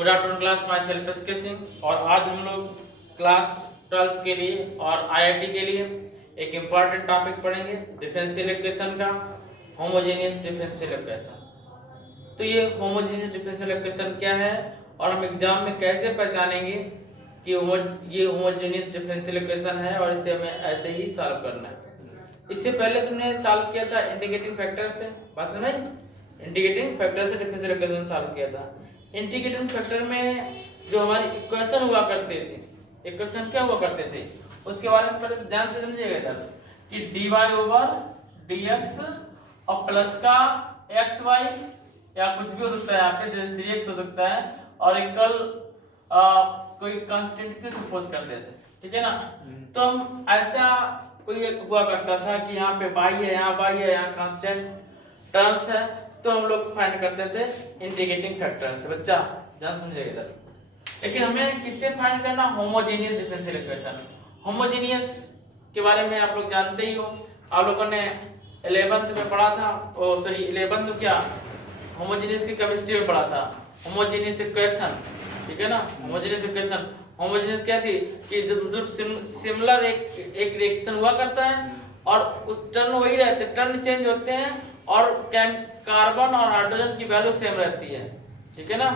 Good afternoon class, myself S K Singh. और आज हम लोग क्लास 12th के लिए और आईआईटी के लिए एक इम्पॉर्टेंट टॉपिक पढ़ेंगे, डिफरेंशियल इक्वेशन का, होमोजेनियस डिफरेंशियल इक्वेशन। तो ये होमोजेनियस डिफरेंशियल इक्वेशन क्या है और हम एग्जाम में कैसे पहचानेंगे कि ये होमोजेनियस डिफरेंशियल इक्वेशन है और इसे हमें ऐसे ही सॉल्व करना है। इससे पहले तुमने सॉल्व किया था इंटीग्रेटिंग फैक्टर से, बात समझ में? इंटीग्रेटिंग फैक्टर से डिफरेंशियल इक्वेशन सॉल्व किया था। इंटीग्रेटिंग फैक्टर में जो हमारी इक्वेशन हुआ करते थे, इक्वेशन क्या हुआ करते थे उसके बारे में पहले ध्यान से समझिएगा इधर कि dy ओवर dx और प्लस का xy या कुछ भी हो सकता है, यहाँ पे जैसे 3x हो सकता है और इक्वल कोई कांस्टेंट की सपोज करते थे, ठीक है ना। तो हम ऐसा कोई हुआ करता था कि यहाँ पे y है, यहाँ y है, यहाँ कांस्टेंट टर्म्स है, तो हम लोग फाइंड करते थे इंटीग्रेटिंग फैक्टर से। बच्चा ध्यान समझिएगा इधर। लेकिन हमें किससे फाइंड करना? Homogeneous differential equation. होमोजेनियस के बारे में आप लोग जानते ही हो, आप लोगों ने 11th में पढ़ा था, ओ सॉरी 11th क्या, होमोजेनियस की केमिस्ट्री में पढ़ा था, होमोजेनियस इक्वेशन, ठीक है ना। होमोजेनियस इक्वेशन, होमोजेनियस क्या थी कि मतलब सिमिलर एक रिएक्शन हुआ करता है और उस टर्न वही रहते, टर्न चेंज होते हैं और कार्बन और हाइड्रोजन की वैल्यू सेम रहती है, ठीक है ना।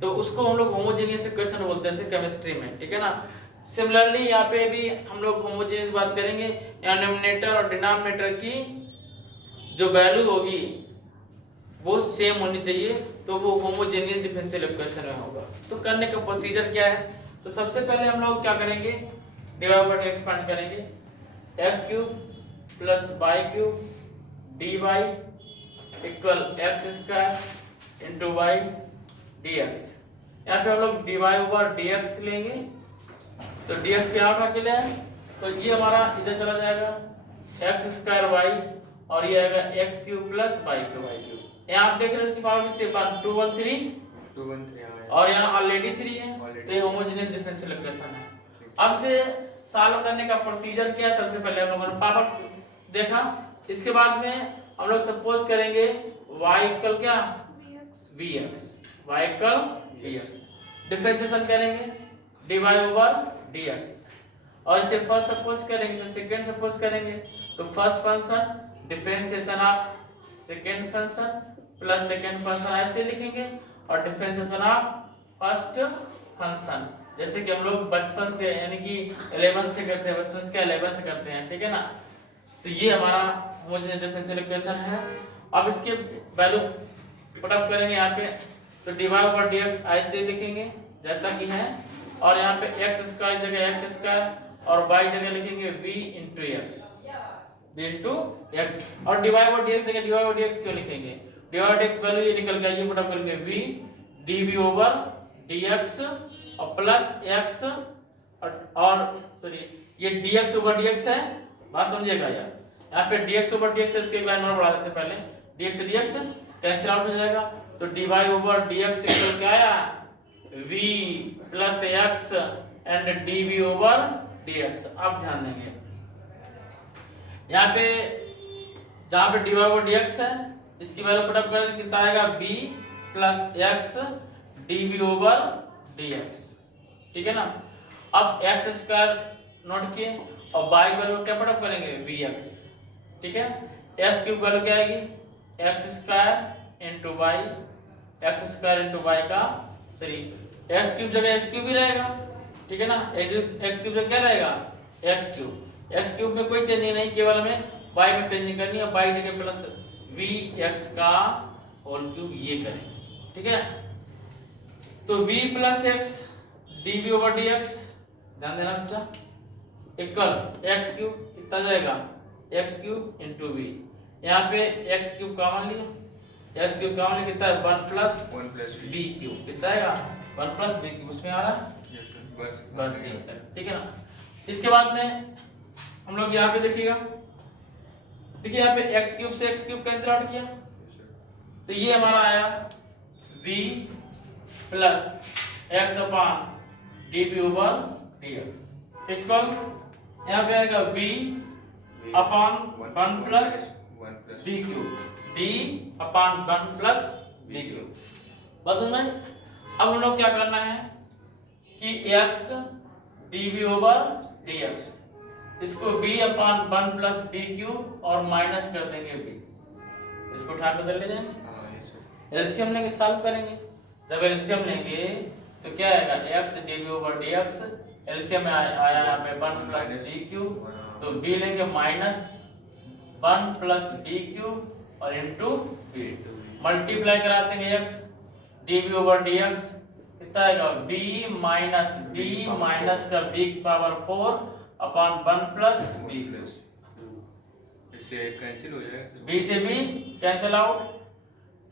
तो उसको हम लोग होमोजेनियस इक्वेशन बोलते थे केमिस्ट्री में, ठीक है ना। सिमिलरली यहाँ पे भी हम लोग होमोजेनियस बात करेंगे, यहाँ न्यूमरेटर और डिनोमिनेटर की जो वैल्यू होगी वो सेम होनी चाहिए, तो वो होमोजेनियस डिफरेंशियल इक्वेशन में होगा। तो करने का प्रोसीजर क्या है? तो सबसे पहले हम लोग क्या करेंगे, डिवाइड बाय एक्स फाइंड करेंगे, x cube plus y cube dy equal X square into Y dx। यहाँ पे हम लोग dy ओवर dx लेंगे, तो dx क्या होगा के लिए, तो ये हमारा इधर चला जाएगा एक्स स्क्वायर वाई और ये आएगा X cube plus Y cube. यहाँ आप देख रहे हो इसकी पावर कितनी है, 213 और यहाँ ऑलरेडी 3 है, तो ये होमोजेनियस डिफरेंशियल इक्वेशन है। अब से सॉल्व करने का प्रोसीजर क्या है? सबसे पहले हम लोगों ने पावर देखा, इसके बाद में हम लोग सपोज करेंगे y इक्वल क्या, vx, y equal vx, differentiation करेंगे dy ओवर dx और इसे फर्स्ट सपोज करेंगे, इसे सेकंड सपोज करेंगे, तो first function differentiation of second function plus second function ऐसे लिखेंगे और डिफरेंशिएशन ऑफ फर्स्ट फंक्शन, जैसे कि हम लोग बचपन से यानी कि 11 से करते हैं, बचपन से क्या 11 से करते हैं, ठीक है ना। तो ये हमारा होमोजेनियस डिफरेंशियल इक्वेशन है। अब इसके वैल्यू पुट अप करेंगे यहाँ पे, तो dy ओवर dx ऐसे लिखेंगे जैसा कि है, और यहाँ पे x स्क्वायर जगह x स्क्वायर और y जगह लिखेंगे v into x, और dy ओवर dx जगह dy ओवर dx क्यों लिखेंगे, dy ओवर dx वैल्यू ये निकल गया, ये पुट अप करेंगे v dv ओवर dx और प्लस x और सॉरी ये dx ओवर dx है, बात समझिएगा यार। यहाँ पे dx ओवर dx इसके एक लाइन और बढ़ा देते पहले, dx से dx कैंसिल आउट हो जाएगा, तो dy ओवर dx इक्वल क्या आया, v plus x and dv over dx। अब ध्यान देंगे यहाँ पे जहाँ पे dy ओवर dx है इसकी वैल्यू पुट अप करेंगे, कितना आएगा v plus x dv over dx, ठीक है ना। अब x स्क्वायर नोट किए और y वैल्यू क्या पुट अप करेंगे, vx, ठीक है। x क्यूब वैल्यू क्या आएगी, x square into y, x square into y का सॉरी x क्यूब जगह x क्यूब ही रहेगा, ठीक है ना। x क्यूब जगह क्या रहेगा, x क्यूब में कोई चेंज नहीं, केवल हमें y में चेंजिंग करनी है, y जगह प्लस vx का होल क्यूब ये करेंगे, ठीक है। तो v plus x dv over dx, ध्यान देना बच्चा, इक्वल x क्यूब कितना जाएगा, x क्यूब इंटू v, यहाँ पे x क्यूब कॉमन लिया, x क्यूब कॉमन लिया कितना है, 1 प्लस b क्यूब कितना आएगा, 1 प्लस b क्यूब, उसमें आ रहा है बस ये, ठीक है ना। इसके बाद में हम लोग यहाँ पे देखिएगा, देखिए यहाँ पे x क्यूब से x क्यूब कैंसिल आउट किया, तो ये हमारा आया v plus x upon dv over dx equal यहाँ पे आएगा v upon 1 plus b cube, d upon 1 plus b cube, बस समझ में। अब हम लोग क्या करना है कि x dv ओवर dx, इसको b अपान 1 प्लस बी क्यूब और माइनस कर देंगे b, इसको उठा कर ले जाएंगे, एलसीएम लेंगे, सॉल्व करेंगे। जब एलसीएम लेंगे तो क्या आएगा, x dv over dx, LCM में आया यहाँ पे 1 प्लस बी क्यूब, तो b लेंगे माइनस 1 प्लस बी क्यूब और इंटू बी, मल्टीप्लाई करा देंगे x dv ओवर dx, कितना आएगा b माइनस का b की पावर 4 अपान 1 प्लस b, इससे कैंसिल हो जाएगा, b से b कैंसिल आउट,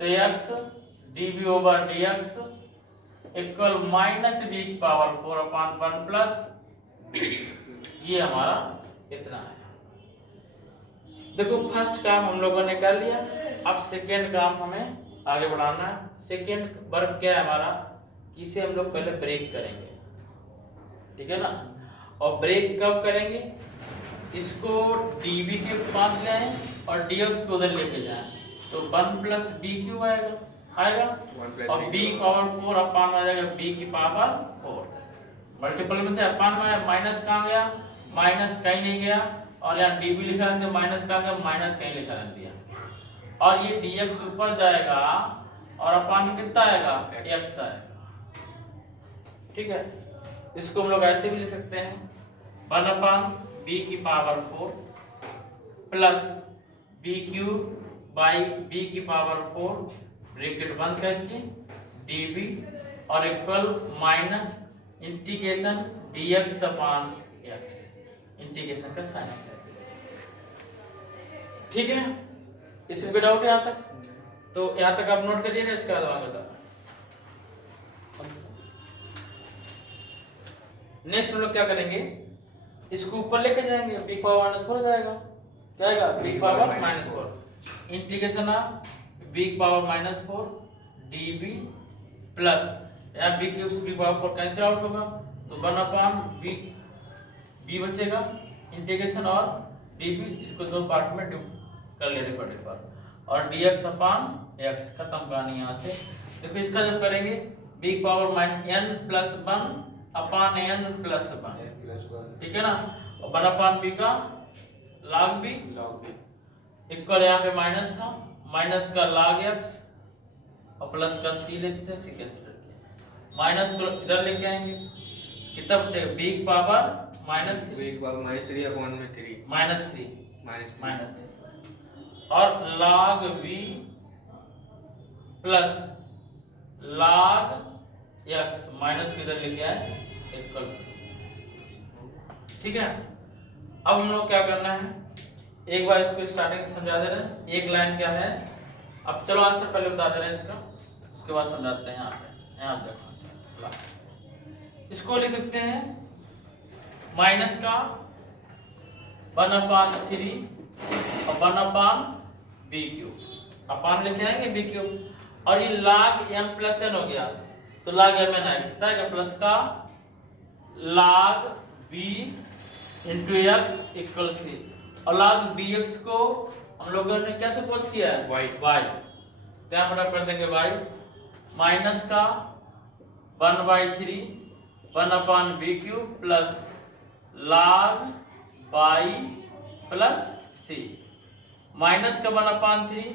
तो x dv over dx equal minus b की पावर 4 अपान 1 प्लस b, ये हमारा इतना है। देखो फर्स्ट काम हम लोगों ने कर लिया, अब सेकेंड काम हमें आगे बढ़ाना है। सेकेंड वर्क क्या है हमारा, इसे हम लोग पहले ब्रेक करेंगे, ठीक है ना, और ब्रेक कब करेंगे, इसको dv के पास ले आए और dx को उधर लेके जाए, तो 1 प्लस बी क्यूब आएगा और b पावर 4 अपान आ जाएगा b की पावर 4, मल्टीपल में से अपान में माइनस कहाँ गया, माइनस कहीं नहीं गया, और यहाँ dv लिखा रहने दिया, माइनस कहाँ गया, माइनस कहीं लिखा रहने दिया, और ये dx ऊपर जाएगा और अपान कितना आएगा, x आएगा, ठीक है। इसको हम लोग ऐसे भी लिख सकते हैं 1 अपान b की power 4 plus b cube by b की पावर 4 ब्रैकेट बंद करके dv और इक्वल माइनस इंटीग्रेशन dx अपान x, इंटीग्रेशन का साइन, ठीक है। इसमें कोई डाउट है यहाँ तक, तो यहाँ तक आप नोट करिएगा, इसके बाद आगे बता। नेक्स्ट हम लोग क्या करेंगे, इसको ऊपर लेके जाएंगे, b पावर माइनस 4 हो जाएगा, क्या आएगा, b power minus 4 integration of b power minus 4 dv plus यहाँ b क्यूब से b पावर 4 कैंसिल आउट होगा, तो 1 अपान b बचेगा इंटीग्रेशन और dv, इसको दो पार्ट में कर ले डिफर, और dx अपान x, खत्म कहानी यहाँ से। देखो इसका जब करेंगे b power minus n plus 1 अपान n प्लस 1, ठीक है ना, और 1 अपान b का log b इक्वल, यहाँ पे माइनस था, माइनस का log x और प्लस का c लिखते हैं, c कैंसिल करके माइनस को इधर लेके आएंगे, कितना बचेगा, b की पावर माइनस 3 अपॉन में 3 माइनस 3 और log v plus log x minus को इधर लेके आए इक्वल, ठीक है। अब हम लोग क्या करना है, एक बार इसको स्टार्टिंग से समझा दे रहे हैं, एक लाइन क्या है, अब चलो आज से पहले बता दे रहे हैं इसका, उसके बाद समझाते हैं। यहाँ देखो इसको लिख सकते हैं माइनस का 1 अपान 3 और 1 अपान बी क्यूब, अपान लेके आएंगे बी क्यूब, और ये log m प्लस n हो गया, तो log m n आएगा, कितना आएगा, प्लस का log b into X equal C, और log bx को हम लोगों ने कैसे पोस्ट किया है, y, तो यहाँ पर कर देंगे y माइनस का 1/3 1 upon B cube plus log y plus c, minus का 1 अपान 3,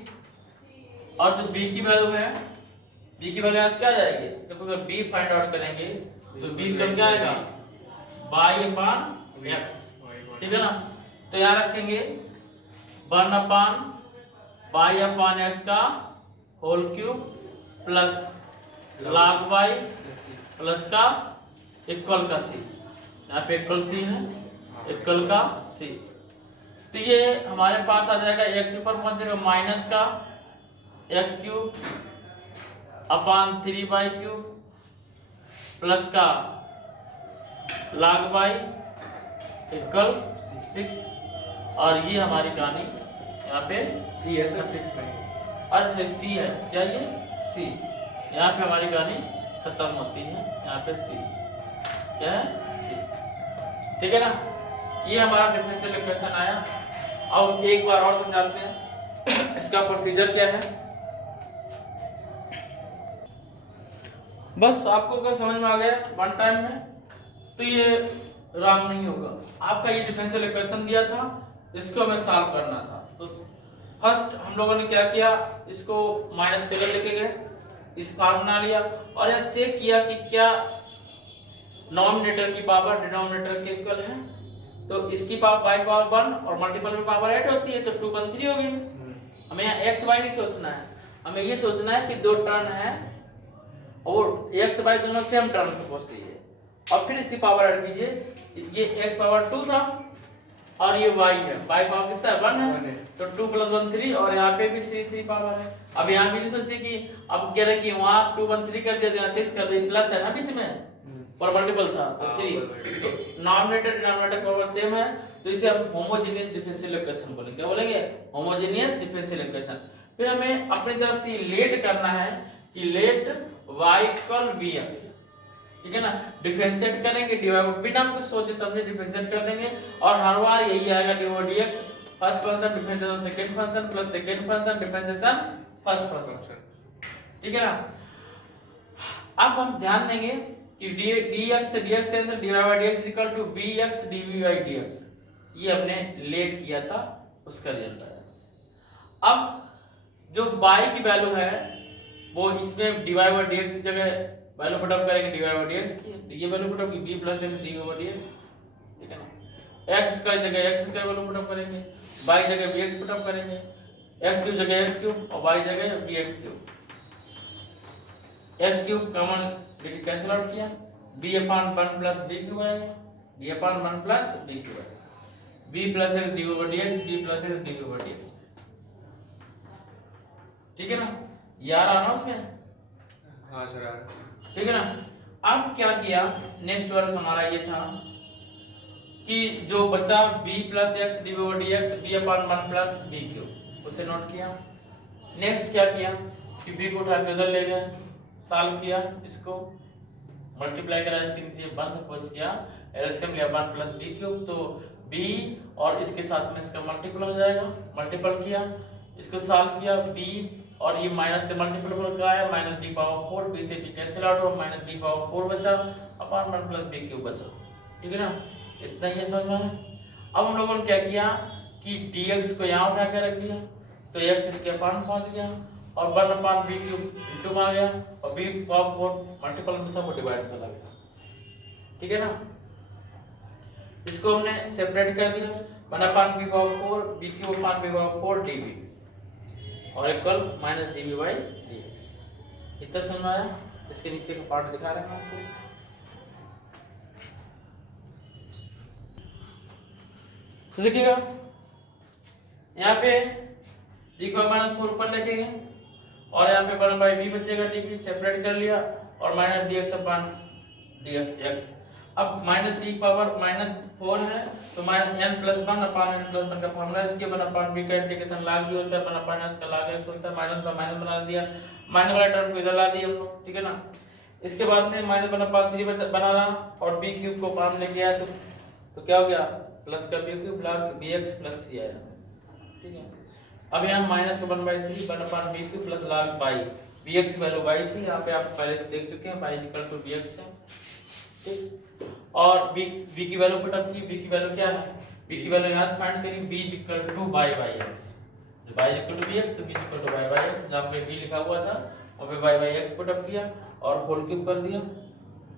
और जो b की वैल्यू है, b की वैल्यू क्या आ जाएगी, देखो अगर b फाइंड आउट करेंगे तो b कब जाएगा, y अपान x, ठीक है ना, तो यहाँ रखेंगे 1 अपान y अपान x का whole cube plus log y plus का इक्वल का c, यहाँ पे इक्वल c है, इक्वल का c, तो ये हमारे पास आ जाएगा, x ऊपर पहुंचेगा माइनस का x क्यूब अपान 3/3 प्लस का log y इक्वल 6, और ये हमारी कहानी यहाँ पे c है सर 6 नहीं, अच्छा c है क्या, ये c, यहाँ पे हमारी कहानी खत्म होती है, यहाँ पे c क्या है, c, ठीक है ना। ये हमारा डिफरेंशियल इक्वेशन आया। अब एक बार और समझाते हैं इसका प्रोसीजर क्या है। बस आपको अगर समझ में आ गया वन टाइम में तो ये रॉन्ग नहीं होगा। आपका ये डिफरेंशियल इक्वेशन दिया था, इसको हमें सॉल्व करना था। तो फर्स्ट हम लोगों ने क्या किया, इसको माइनस फिगर लेके गए, इस फार्मूला लिया और यह चेक किया कि क्या नॉमिनेटर की पावर डिनोमिनेटर के इक्वल है। तो इसकी पावर बाई पावर 1 और मल्टीपल में पावर 8 होती है, तो 2 1 3 होगी। हमें यहाँ एक्स वाई नहीं सोचना है, हमें ये सोचना है कि दो टर्न है और एक्स वाई दोनों सेम टर्न सपोज कीजिए और फिर इसकी पावर ऐड कीजिए। ये एक्स पावर 2 था और ये y है, y पावर कितना है 1 है, तो 2 + 1 3 और यहाँ पे भी 3 3 पावर है। अब यहाँ भी नहीं सोचिए कि अब कह रहे कि वहाँ 2 1 3 कर दिया, यहाँ 6 कर दिया, प्लस है ना बीच में और मल्टीपल था तो 3, तो नॉमिनेटर डिनोमिनेटर पावर सेम है, तो इसे हम होमोजेनियस डिफरेंशियल इक्वेशन बोलेंगे। क्या बोलेंगे? Homogeneous differential equation. फिर हमें अपनी तरफ से लेट करना है कि लेट y इक्वल vx, ठीक है ना। डिफरेंशिएट करेंगे डिवाइड, बिना कुछ सोचे समझे डिफरेंशिएट कर देंगे और हर बार यही आएगा divide dx, first function differentiation second function plus second function differentiation first function, ठीक है ना। अब हम ध्यान देंगे कि dx से dx cancel, dy by dx equal to bx dv by dx, ये हमने लेट किया था, उसका रिजल्ट आया। अब जो y की वैल्यू है वो इसमें dy by dx की जगह वैल्यू पुट अप करेंगे dy by dx की, तो ये वैल्यू पुट अप की b + x dv by dx, ठीक है ना। x की जगह x की वैल्यू पुट अप करेंगे, y जगह bx पुट अप करेंगे, x की जगह x क्यूब और y जगह bx cube. x cube common लेके कैंसिल आउट किया, b/1 + b क्यूब आएगा, b/1 + b क्यूब आएगा, b + x dv by dx, b + x dv by dx, ठीक है ना। यार आना उसमें, हाँ सर आ रहा है। ठीक है ना। अब क्या किया, नेक्स्ट वर्क हमारा ये था कि जो बचा b + x dv by dx b/1 + b cube, उसे नोट किया। नेक्स्ट क्या किया कि b को उठा के उधर ले गए, सॉल्व किया, इसको मल्टीप्लाई करा, इसके नीचे 1 सपोज किया, एलसीएम लिया 1 + b क्यूब, तो b और इसके साथ में इसका मल्टीपल हो जाएगा, मल्टीपल किया, इसको सॉल्व किया, b और ये माइनस से मल्टीपल हो गया है, -b/4, b से b कैंसिल आउट हो, -b/4 बचा अपॉन 1 + b क्यूब बचा, ठीक है ना। इतना ही समझ में आया। अब हम लोगों ने क्या किया कि dx को यहाँ उठा के रख दिया, तो x इसके अपॉन पहुंच गया और 1/b क्यूब इंटू आ गया और b/4 मल्टीपल में था वो डिवाइड चला गया, ठीक है ना। इसको हमने सेपरेट कर दिया, 1/b/4 b cube upon b/4 dv और इक्वल -dv by dx। इतना समझ में आया। इसके नीचे का पार्ट दिखा रहे हैं आपको, तो देखिएगा यहाँ पे d को -4 ऊपर लिखेंगे और यहाँ पे 1/b बचेगा, dv सेपरेट कर लिया और -dx/dx। अब -b/-4 है तो -n+1/n+1 का फार्मूला है, इसके 1/b का इंटीग्रेशन log भी होता है, 1/s का log x होता है, माइनस का माइनस बना दिया, माइनस वाला टर्म को इधर ला दिया हम लोग, ठीक है ना। इसके बाद में -1/3 बनाना और b क्यूब को पाम लेके आया, तो क्या हो गया, प्लस का b cube log bx + c आया, ठीक है। अब यहाँ माइनस का 1/3 1/b cube plus log y, bx value y थी, यहाँ पे आप पहले से देख चुके हैं, y = bx है, ठीक। और b की वैल्यू पुट अप की, b की वैल्यू क्या है, b की वैल्यू यहाँ से फाइंड करी, b = y/x, जब y = bx तो b = y/x, जहाँ पे b लिखा हुआ था वहाँ पे y/x पुट अप किया और होल क्यूब कर दिया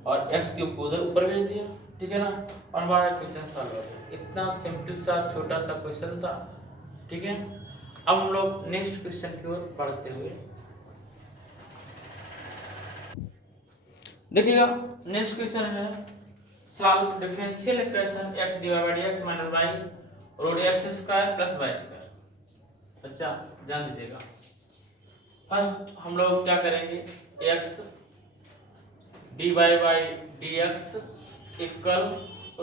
और x क्यूब को उधर ऊपर भेज दिया, ठीक है ना, और हमारा क्वेश्चन सॉल्व हो गया। इतना सिंपल सा छोटा सा क्वेश्चन था, ठीक है। अब हम लोग नेक्स्ट क्वेश्चन की ओर बढ़ते हुए देखिएगा, नेक्स्ट क्वेश्चन है solve differential equation x dy by dx minus y root x square plus y square। अच्छा ध्यान दीजिएगा, फर्स्ट हम लोग क्या करेंगे, x dy by dx equal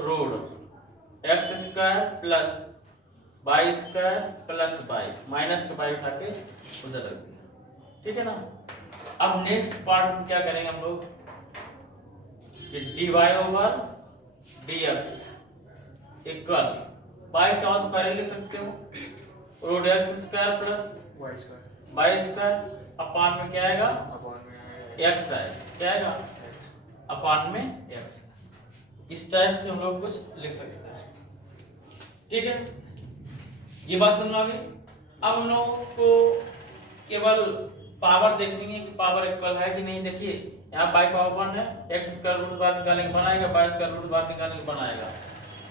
root x square plus y square plus y, minus का y उठा के उधर रख दिया, ठीक है ना। अब नेक्स्ट पार्ट में क्या करेंगे हम लोग, dy over dx equal y चाहो तो पहले लिख सकते हो root x square plus y² y square upon में क्या आएगा अपॉन में x आएगा, क्या आएगा अपान में x। इस टाइप से हम लोग कुछ लिख सकते हैं, ठीक है। ये बात समझ में आ गई। अब हम लोग को केवल पावर देखनी है कि पावर इक्वल है कि नहीं। देखिए यहाँ बाई पावर 1 है, x स्क्वायर रूट बाद निकालेंगे बनाएगा, बाई स्क्वायर रूट बाद निकालेंगे बनाएगा।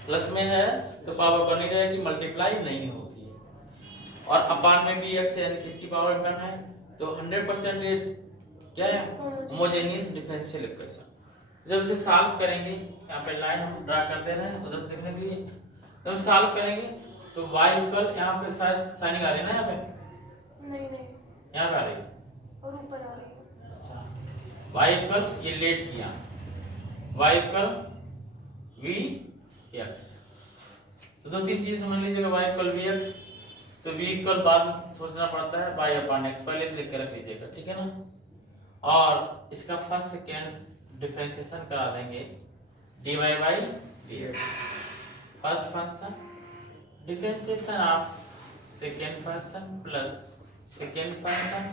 प्लस में है तो पावर बनी रहेगी, मल्टीप्लाई नहीं होगी। और अपान में भी x है यानी कि इसकी पावर 1 है, तो 100% ये क्या है होमोजेनियस डिफरेंशियल इक्वेशन। जब इसे सॉल्व करेंगे, यहाँ पे लाइन हम ड्रा कर दे रहे हैं उधर से देखने के लिए, जब सॉल्व करेंगे तो y इक्वल, यहाँ पे शायद साइनिंग आ रही है ना, यहाँ पे नहीं यहाँ पे आ रही है और ऊपर आ रही है। अच्छा, y इक्वल ये लेट किया, y इक्वल vx। तो दो तीन चीज समझ लीजिएगा, y इक्वल vx, तो v इक्वल बाद में सोचना पड़ता है y अपान x, पहले से लिख के रख लीजिएगा, ठीक है ना। और इसका फर्स्ट सेकेंड डिफरेंशिएशन करा देंगे dy by dx। First function differentiation of second function plus second function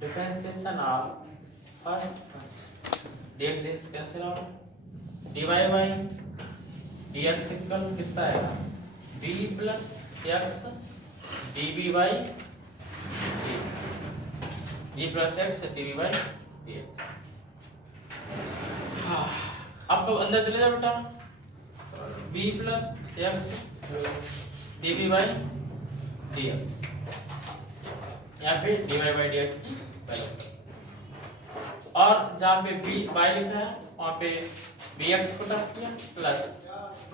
differentiation of first function, dx dx cancel out, dy by dx equal कितना आएगा b plus x db by dx, b plus x db by dx। अब अंदर चले जाओ बेटा, b plus x db by dx, यहाँ पे dy by dx की वैल्यू, और जहाँ पे b y लिखा है वहाँ पे bx को रख दिया प्लस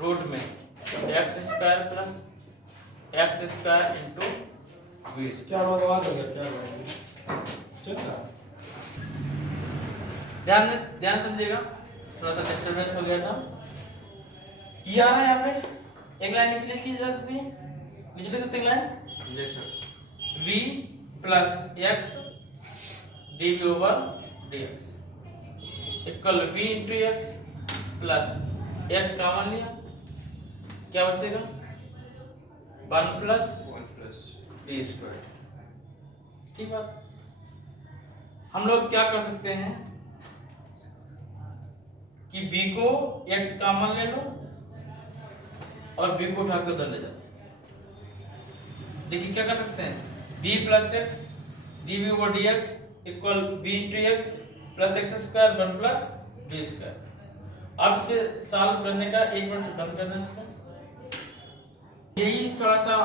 रूट में x square plus x square into v। क्या बर्बाद हो गया, क्या बर्बाद चल रहा है? ध्यान समझिएगा, थोड़ा सा डिस्टरबेंस हो गया था। ये आ रहा है यहाँ पे, एक लाइन नीचे लिखी जा सकती है, नीचे लिख सकते हैं line, yes sir. v plus x dv over dx equal v into x plus x common लिया, क्या बचेगा 1 प्लस 1 प्लस b स्क्वायर। ठीक बात। हम लोग क्या कर सकते हैं कि b को x कॉमन ले लो और b को उठा के उधर ले जाओ। देखिए क्या कर सकते हैं, b plus x dv over dx equal b into x plus x square 1 plus b square. अब से सॉल्व करने का एक मिनट बंद करना इसको, यही थोड़ा सा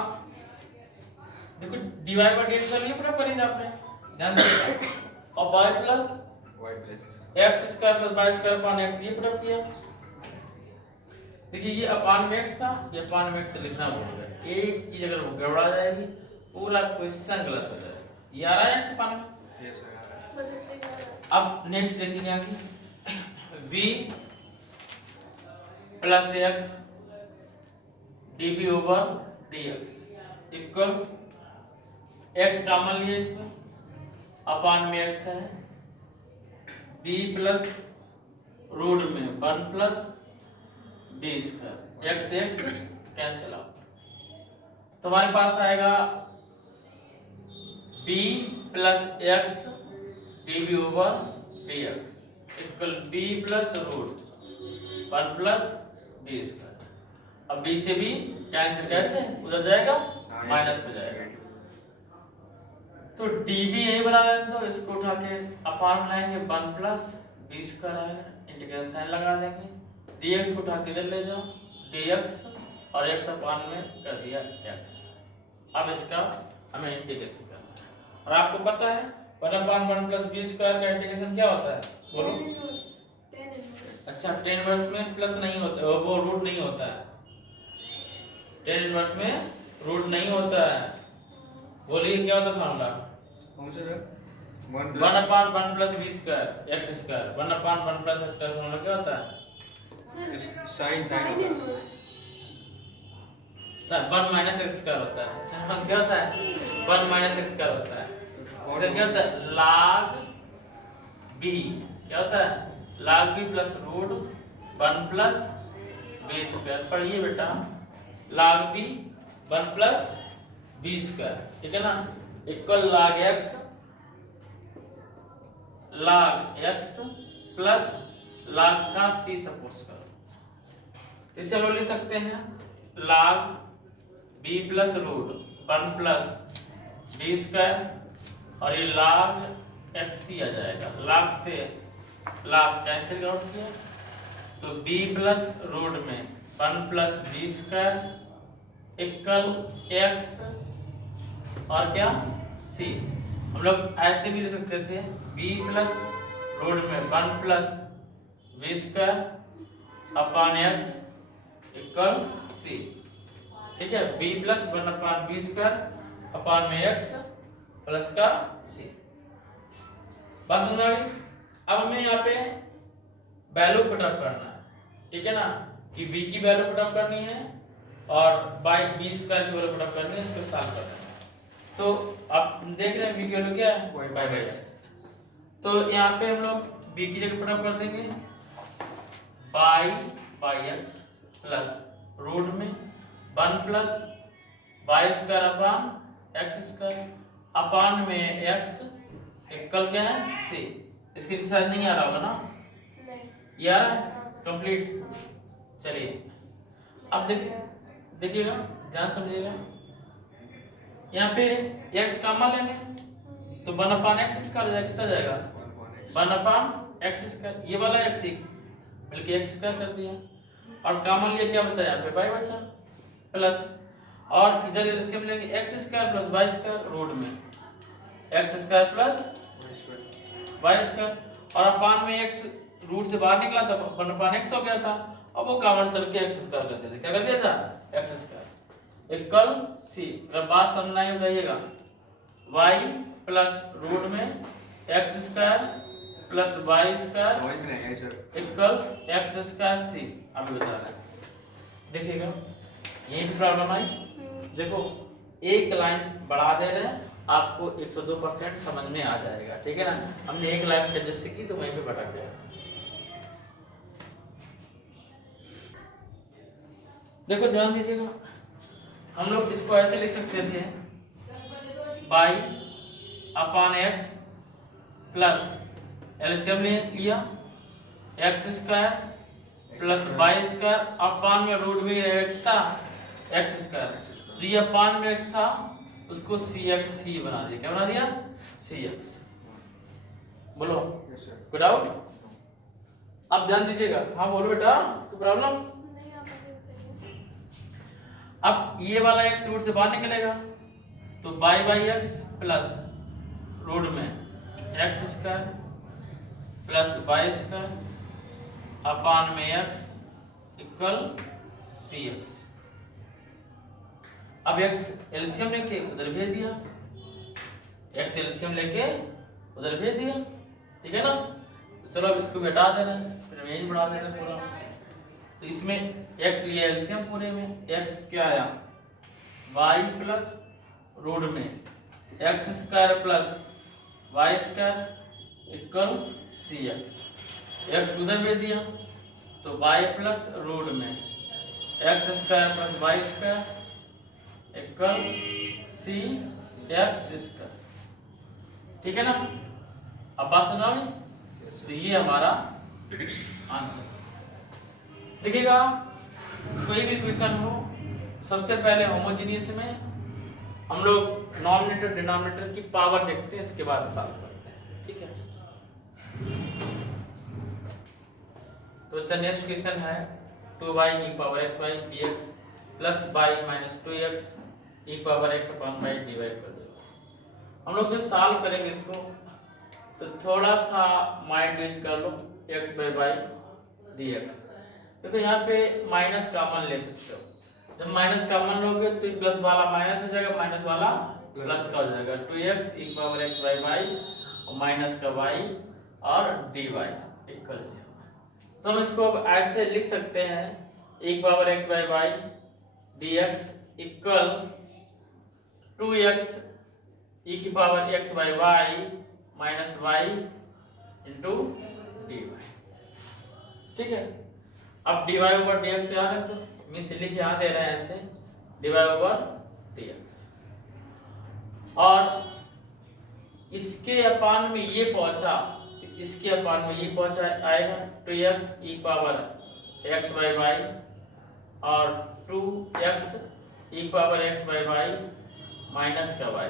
देखो dy बाई dx वाली पूरा करेंगे आपने, ध्यान दीजिएगा, और y plus y plus x square plus y square upon x ये पुट किया। देखिए ये अपान में x था, ये अपान में x से लिखना भूल गए, एक चीज अगर गड़बड़ा जाएगी पूरा क्वेश्चन गलत हो जाएगा। ये आ रहा है x अपान में, यस सर। बस इतना ही आ रहा है। अब नेक्स्ट देखिए आगे v plus x dv over dx equal x common लिया इसमें, अपान में x है, b प्लस रूट में 1 plus b square, x x cancel out, तो हमारे पास आएगा b plus x dv over dx equal b plus root 1 plus b square. अब b से b कैंसिल, कैसे उधर जाएगा माइनस पे जाएगा, तो db यही बना लेंगे, तो इसको उठा के अपान बनाएंगे 1 प्लस b स्क्वायर आएगा, इंटीग्रल साइन लगा देंगे, dx को उठा के इधर ले जाओ dx और x अपान में कर दिया x। अब इसका हमें इंटीग्रेट करना है, और आपको पता है 1 अपान 1 प्लस b स्क्वायर का इंटीग्रेशन क्या होता है, बोलो। tan inverse, tan inverse। अच्छा, tan इनवर्स में प्लस नहीं होता, वो रूट नहीं होता है, tan इनवर्स में रूट नहीं होता है। बोलिए क्या होता है फॉर्मूला, कौन सा sir? 1 1 plus upon 1 plus b square x square, 1 upon 1 plus x square formula क्या होता है, sir sine sin inverse। 1 minus x square होता है, sin क्या होता है 1 माइनस x स्क्वायर होता है, इसका क्या होता है log b, क्या होता है log b plus root 1 plus b square. पढ़िए बेटा, log b 1 plus b square, ठीक है ना, equal log x plus log का c सपोज करो। इसे हम लोग लिख सकते हैं log b plus root 1 plus b square और ये log xc आ जाएगा। log से log कैंसिल आउट किया तो b प्लस रूट में 1 plus b square equal x और क्या c। हम लोग ऐसे भी लिख सकते थे b प्लस रूट में 1 plus b square upon x equal c। ठीक है, b plus 1 upon b square upon में x प्लस का c। बस समझ आ गई। अब हमें यहाँ पे वैल्यू पुटअप करना है, ठीक है ना, कि b की वैल्यू पुटअप करनी है और बाई b स्क्वायर की वैल्यू पुटअप करनी है, इसको सॉल्व करना है। तो आप देख रहे हैं b की वैल्यू क्या है बाई x। तो यहाँ पे हम लोग b की जगह पुटअप कर देंगे बाई x प्लस रूट में 1 plus by square upon x square upon में x इक्वल क्या है c। इसके साथ नहीं आ रहा होगा ना, नहीं। ये आ रहा है कंप्लीट। चलिए अब देखिएगा, ध्यान समझिएगा। यहाँ पे x कॉमन लेंगे तो 1 अपॉन x स्क्वायर हो जाएगा, कितना जाएगा 1 अपॉन x स्क्वायर। ये वाला x बल्कि x स्क्वायर कर दिया और कॉमन लिए क्या बचा यहाँ पे y बचा प्लस और इधर एलसीएम लेंगे x square plus y square root में x square plus y square और अपॉन में x रूट से बाहर निकला तो 1 अपॉन x हो गया था। अब वो कॉमन चल के x स्क्वायर कर दिया था, क्या कर दिया था x स्क्वायर इक्वल c। अगर बात समझना है बताइएगा y प्लस रूट में x square plus y square समझ में नहीं आई sir. Equal x square c। अभी बता रहे हैं, देखिएगा यही भी प्रॉब्लम आई। देखो एक लाइन बढ़ा दे रहे हैं, आपको 102% समझ में आ जाएगा, ठीक है ना। हमने एक लाइन एडजस्ट की तो वहीं पे भटक गया। देखो ध्यान दीजिएगा, हम लोग इसको ऐसे लिख सकते थे by upon x plus LCM लिया x square plus y square upon में रूट में रहेगा कितना x स्क्वायर। जो ये अपॉन में x था उसको cx बना दिया। क्या बना दिया cx। बोलो यस सर। कोई डाउट? अब ध्यान दीजिएगा। हाँ बोलो बेटा, कोई प्रॉब्लम? नहीं, आप आगे बताइए। अब ये वाला x रूट से बाहर निकलेगा तो बाई x प्लस रूट में x square plus y square upon में x इक्वल cx। अब x एलसीएम लेके उधर भेज दिया, x एलसीएम लेके उधर भेज दिया, ठीक है ना। तो चलो अब इसको हटा देना है, फिर रेंज बढ़ा देना पूरा। तो इसमें x लिया एलसीएम पूरे में, x क्या आया y प्लस रूट में x square plus y square equal cx। x उधर भेज दिया तो y प्लस रूट में x square plus y square equal cx square, ठीक है ना। अब बात सुनाओगे, तो ये हमारा आंसर। देखिएगा कोई भी क्वेश्चन हो, सबसे पहले होमोजेनियस में हम लोग नॉमिनेटर डिनोमिनेटर की पावर देखते हैं, इसके बाद सॉल्व करते हैं, ठीक है। तो अच्छा नेक्स्ट क्वेश्चन है 2y e power x y dx plus y minus 2x e power x upon y dy कर दो। हम लोग जब सॉल्व करेंगे इसको तो थोड़ा सा माइंड यूज कर लो, x बाई y dx। देखो यहाँ पे माइनस कॉमन ले सकते हो, जब माइनस कॉमन लोगे तो प्लस वाला माइनस हो जाएगा, माइनस वाला प्लस का हो जाएगा। 2x e power x by y और माइनस का y और dy इक्वल 0। तो हम इसको अब ऐसे लिख सकते हैं e power x by y dx equal 2x e की power x by y minus y into dy, ठीक है। अब dy ओवर dx को यहाँ रख दो, मीन्स लिख यहाँ दे रहे हैं ऐसे dy ओवर dx, और इसके अपान में ये पहुंचा तो इसके अपान में ये पहुंचा आएगा 2x e power x by Y और 2x e power x by Y minus का y,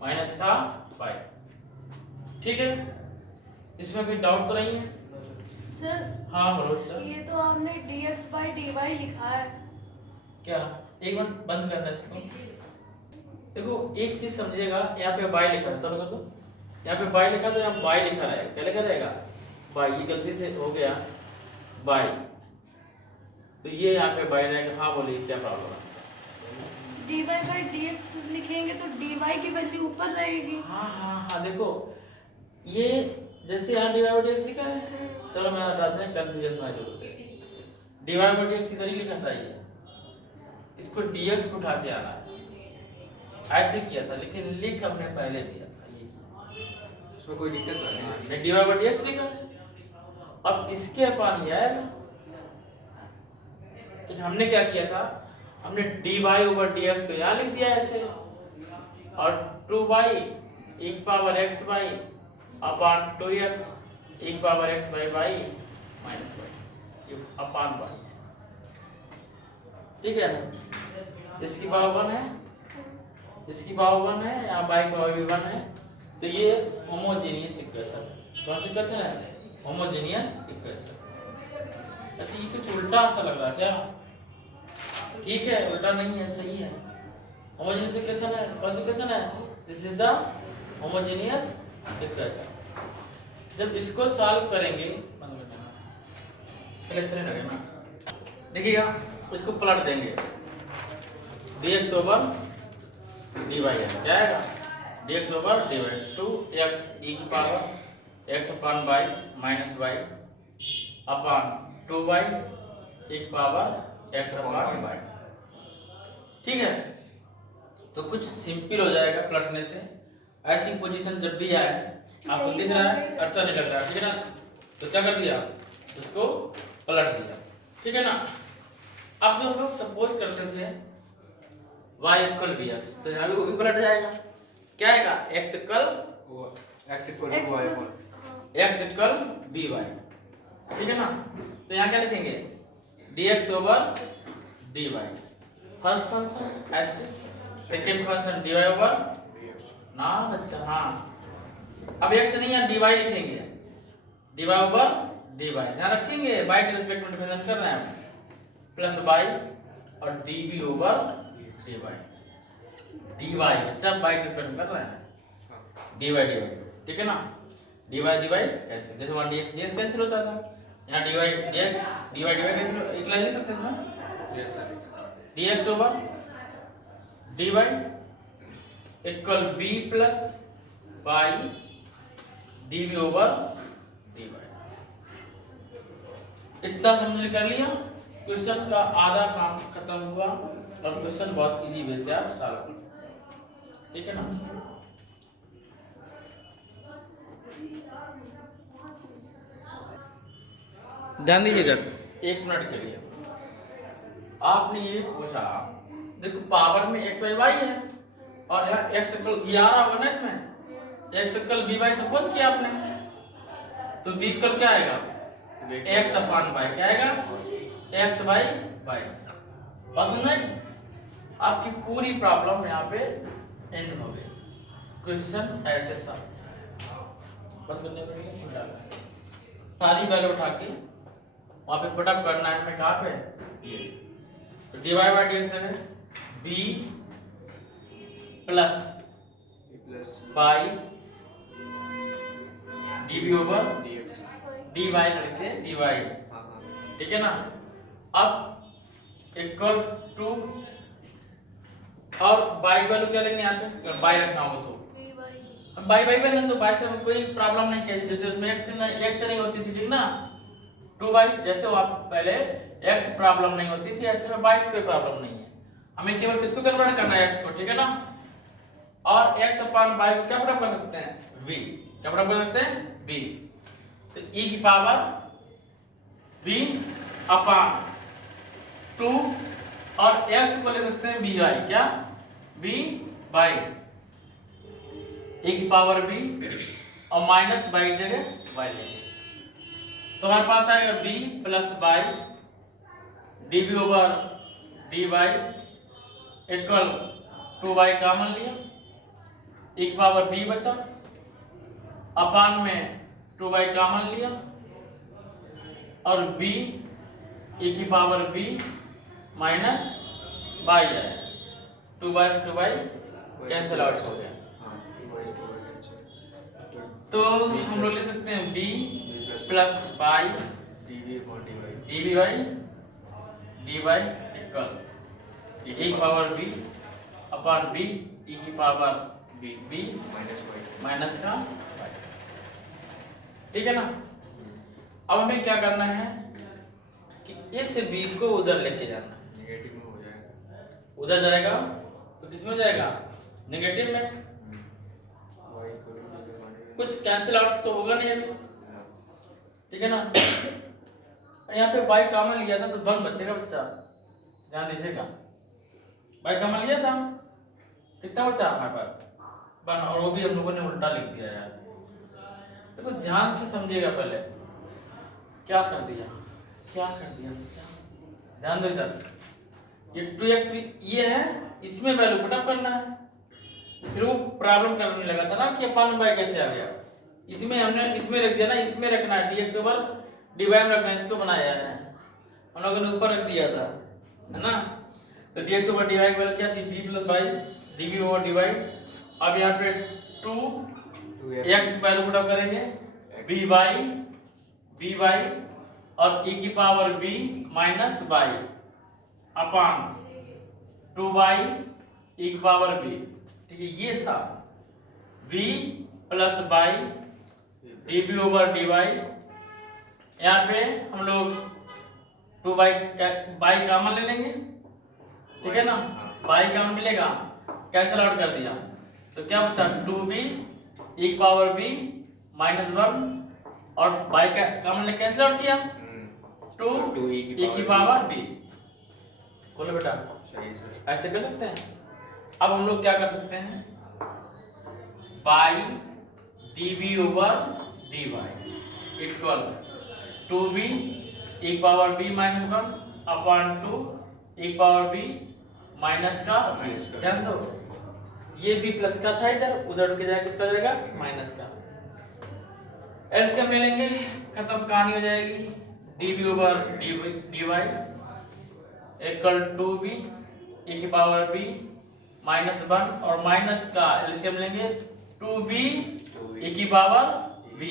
माइनस का y। ठीक है, इसमें कोई डाउट तो नहीं है? सर हाँ बोलो सर। ये तो आपने dx by dy लिखा है। क्या? एक बार बंद करना इसको। देखो एक चीज समझिएगा, यहाँ पे y लिखा है, चलो कर दो। यहाँ पे y लिखा तो यहाँ y लिखा रहेगा, क्या लिखा रहेगा? y, ये गलती से हो गया y, तो ये यहाँ पे y रहेगा। हाँ बोलिए क्या प्रॉब्लम है? dy by dx लिखेंगे तो dy की वैल्यू ऊपर रहेगी। हाँ हाँ हाँ, देखो ये जैसे यहाँ dy by dx लिखा है, चलो मैं हटा दें, कंफ्यूजन ना जरूर dy by dx इधर ही लिखा था, ये इसको dx को उठा के आना है, ऐसे किया था, लेकिन लिख हमने पहले दिया था ये, उसमें कोई दिक्कत नहीं है। हमने dy by dx लिखा। अब इसके अपान ये आएगा, ठीक, हमने क्या किया था, हमने dy over dx को यहाँ लिख दिया ऐसे, और 2y e power x by upon 2x e power x by y minus y, ये अपान y, ठीक है ना? इसकी पावर 1 है, इसकी पावर 1 है, यहाँ y की पावर भी 1 है, तो ये होमोजेनियस इक्वेशन है। कौन सी इक्वेशन है? Homogeneous equation. अच्छा ये कुछ उल्टा सा लग रहा है क्या? ठीक है, उल्टा नहीं है, सही है। होमोजेनियस इक्वेशन है। कौन सी इक्वेशन है? This is the homogeneous equation. जब इसको सॉल्व करेंगे, लेक्चर लगे ना, देखिएगा इसको पलट देंगे, dx ओवर dy है, क्या आएगा? dx over dy 2x e की पावर x अपान y माइनस y अपान 2y e की पावर x अपान y। ठीक है, तो कुछ सिंपल हो जाएगा पलटने से। ऐसी पोजीशन जब भी आए, आपको दिख रहा है अच्छा नहीं लग रहा, ठीक है ना, तो क्या कर दिया, इसको पलट दिया, ठीक है ना। अब जो हम लोग सपोज करते थे y इक्वल bx, तो यहाँ भी वो भी पलट जाएगा, क्या आएगा? x equal x equal to y equal x equal by, ठीक है ना। तो यहाँ क्या लिखेंगे? dx over dy, first function S, second function dy over ना, अच्छा हाँ, अब x नहीं है dy लिखेंगे, dy ओवर dy, ध्यान रखेंगे y के रिस्पेक्ट में डिफरेंशिएट कर रहे हैं, प्लस y और dv ओवर dy, जब y के रिस्पेक्ट में कर रहे हैं, dy, ठीक है ना। dy कैंसिल, जैसे वहाँ dx कैंसिल होता था, यहाँ dy कैंसिल, एक लाइन लिख सकते हैं, yes sir. dx over dy equal b plus y dv over dy। इतना समझ कर लिया, क्वेश्चन का आधा काम खत्म हुआ और क्वेश्चन बहुत इजी वे से आप सॉल्व कर सकते, ठीक है ना। ध्यान दीजिए इधर 1 मिनट के लिए, आपने ये पूछा, देखो पावर में x बाई y है और यहाँ x इक्वल b आ रहा होगा ना, इसमें x equal b by suppose किया आपने, तो b इक्वल क्या आएगा? x अपान y, क्या आएगा? x by y। पसंद नहीं? आपकी पूरी प्रॉब्लम यहाँ पे एंड हो गई। क्वेश्चन ऐसे सॉल्व बंद करने के लिए सारी वैल्यू उठा के वहाँ पे पुटअप करना है, हमें कहाँ पे? ये तो dy बाई dx है b plus by dv over dx dy करके dy, हाँ हाँ ठीक है ना। अब इक्वल टू और y वैल्यू क्या लेंगे यहाँ पे? y रखना हो तो by हम बाई बाई बना, तो बाई से हमें कोई प्रॉब्लम नहीं है, जैसे उसमें x से नहीं होती थी, ठीक ना। 2y जैसे वो आप पहले x प्रॉब्लम नहीं होती थी, ऐसे में 22 कोई प्रॉब्लम नहीं है, हमें केवल किसको कन्वर्ट करना है? x को, ठीक है ना। और x अपान y को क्या पुट कर सकते हैं? v, क्या पुट कर सकते हैं? v, तो e की पावर v अपान 2 और x को ले सकते हैं by, क्या? v बाई e की पावर b और माइनस बाई की जगह वाई लेंगे तो हमारे पास आएगा b plus by db over dy equal 2y common लिया e की पावर b बचा अपान में 2y कॉमन लिया और b e की पावर b माइनस बाई है 2y कैंसिल आउट हो गया हाँ y is 2y cancel तो हम लोग लिख सकते हैं b plus by dv upon dy dby dy equal e की पावर b अपान b e की power b minus y minus का y। ठीक है ना अब हमें क्या करना है कि इस b को उधर लेके जाना है नेगेटिव में हो जाएगा उधर जाएगा तो किस में जाएगा नेगेटिव में y equal to dv upon dy कुछ कैंसिल आउट तो होगा नहीं अभी ठीक है ना यहाँ पे बाई कॉमन लिया था तो वन बचेगा बच्चा ध्यान दीजिएगा बाई कॉमन लिया था कितना बचा हमारे पास वन और वो भी हम लोगों ने उल्टा लिख दिया यार देखो ध्यान से समझिएगा पहले क्या कर दिया बच्चा ध्यान दो इधर ये 2x ये है इसमें वैल्यू पुटअप करना है फिर वो प्रॉब्लम करने लगा था ना कि अपान बाई कैसे आ गया इसमें हमने इसमें रख दिया ना इसमें रखना है dx ओवर dy में रखना है इसको बनाया है हम लोगों ने ऊपर रख दिया था है ना तो dx ओवर dy की वैल्यू क्या थी b plus by db over dy अब यहाँ पे 2x वैल्यू पुट अप करेंगे by और e की power b minus by upon 2y e की पावर b ठीक है ये था b plus by db over dy यहाँ पे हम लोग 2y बाई कॉमन ले लेंगे ठीक है ना बाई कॉमन मिलेगा कैंसिल आउट कर दिया तो क्या बचा 2b e की पावर b माइनस 1 और बाई का कॉमन ले कैंसिल आउट किया 2 e की पावर b बोलो बेटा सही सही ऐसे कर सकते हैं अब हम लोग क्या कर सकते हैं by db over dy equal 2b e की power b minus 1 upon 2 e की पावर b माइनस का ध्यान दो ये b प्लस का था इधर उधर के जाएगा किसका जाएगा माइनस का एलसीएम ले लेंगे खत्म कहानी हो जाएगी db over dy equal 2b e की पावर b माइनस 1 और माइनस का एलसीएम लेंगे 2b e की पावर b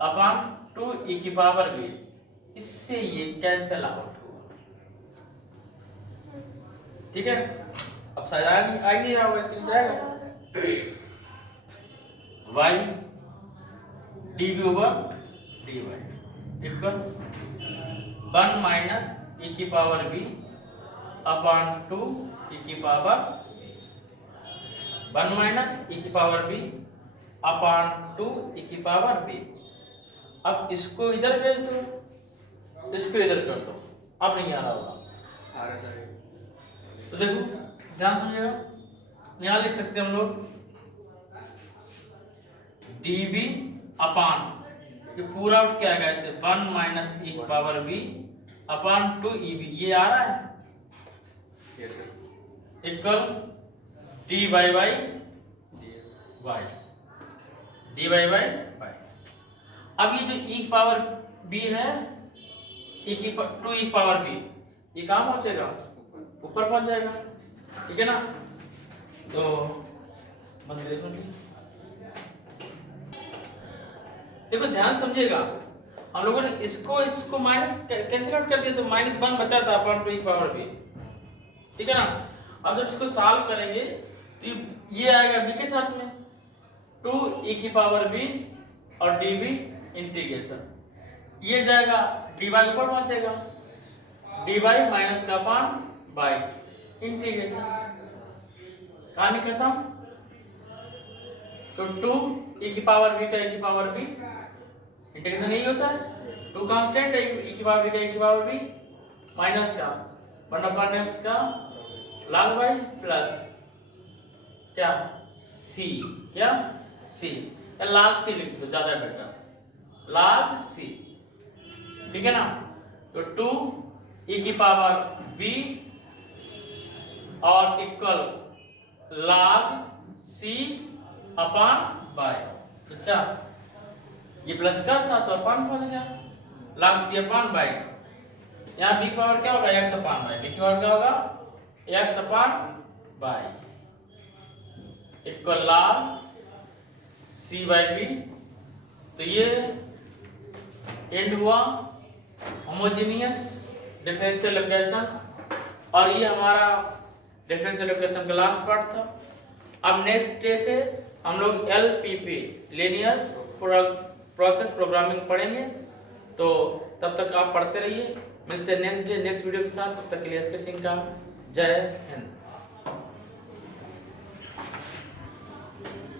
अपॉन 2 e की पावर b इससे ये कैंसिल आउट हुआ ठीक है अब शायद आ नहीं रहा होगा इसके लिए जाएगा y db over dy equal 1 minus e की पावर b अपॉन 2 e की पावर 1 माइनस e की पावर b अपॉन 2 e की पावर b अब इसको इधर भेज दो इसको इधर कर दो अब नहीं आ रहा होगा आ रहा सर तो देखो ध्यान समझिएगा यहाँ लिख सकते हैं हम लोग db अपॉन ये पूरा आउट क्या आएगा ऐसे 1 माइनस e की पावर b अपॉन 2 eb ये आ रहा है yes sir equal dy by y dy by y अब ये जो e की पावर b है e की 2 e की पावर b ये कहाँ पहुंचेगा ऊपर पहुंच जाएगा ठीक है ना तो देखो ध्यान समझिएगा हम लोगों ने इसको माइनस कैंसिल आउट कर दिया तो माइनस 1 बचा था अपॉन 2 e की पावर b ठीक है ना अब जब इसको सॉल्व करेंगे तो ये आएगा b के साथ में 2 e की पावर b और db इंटीग्रेशन ये जाएगा dy ऊपर पहुंचेगा dy माइनस का अपॉन बाई इंटीग्रेशन कहानी खत्म तो 2 e की पावर b का e की पावर b इंटीग्रेशन नहीं होता है 2 कांस्टेंट है e की पावर b का e की पावर b माइनस का 1/x का log y प्लस क्या c या log c लिख दो, ज्यादा बेटर, log c, ठीक है ना। तो 2 e की पावर v और equal log c upon y। अच्छा, ये प्लस का था तो अपॉन पहुंच गया, log c अपॉन y। यहाँ b की पावर क्या होगा, x अपॉन y, b की पावर क्या होगा, x upon y equal log c by b। तो ये एंड हुआ होमोजेनियस डिफरेंशियल इक्वेशन, और ये हमारा डिफरेंशियल इक्वेशन का लास्ट पार्ट था। अब नेक्स्ट डे से हम लोग LPP लीनियर प्रोसेस प्रोग्रामिंग पढ़ेंगे। तो तब तक आप पढ़ते रहिए, मिलते हैं नेक्स्ट डे नेक्स्ट वीडियो के साथ। तब तक के लिए SK सिंह का जय हिंद।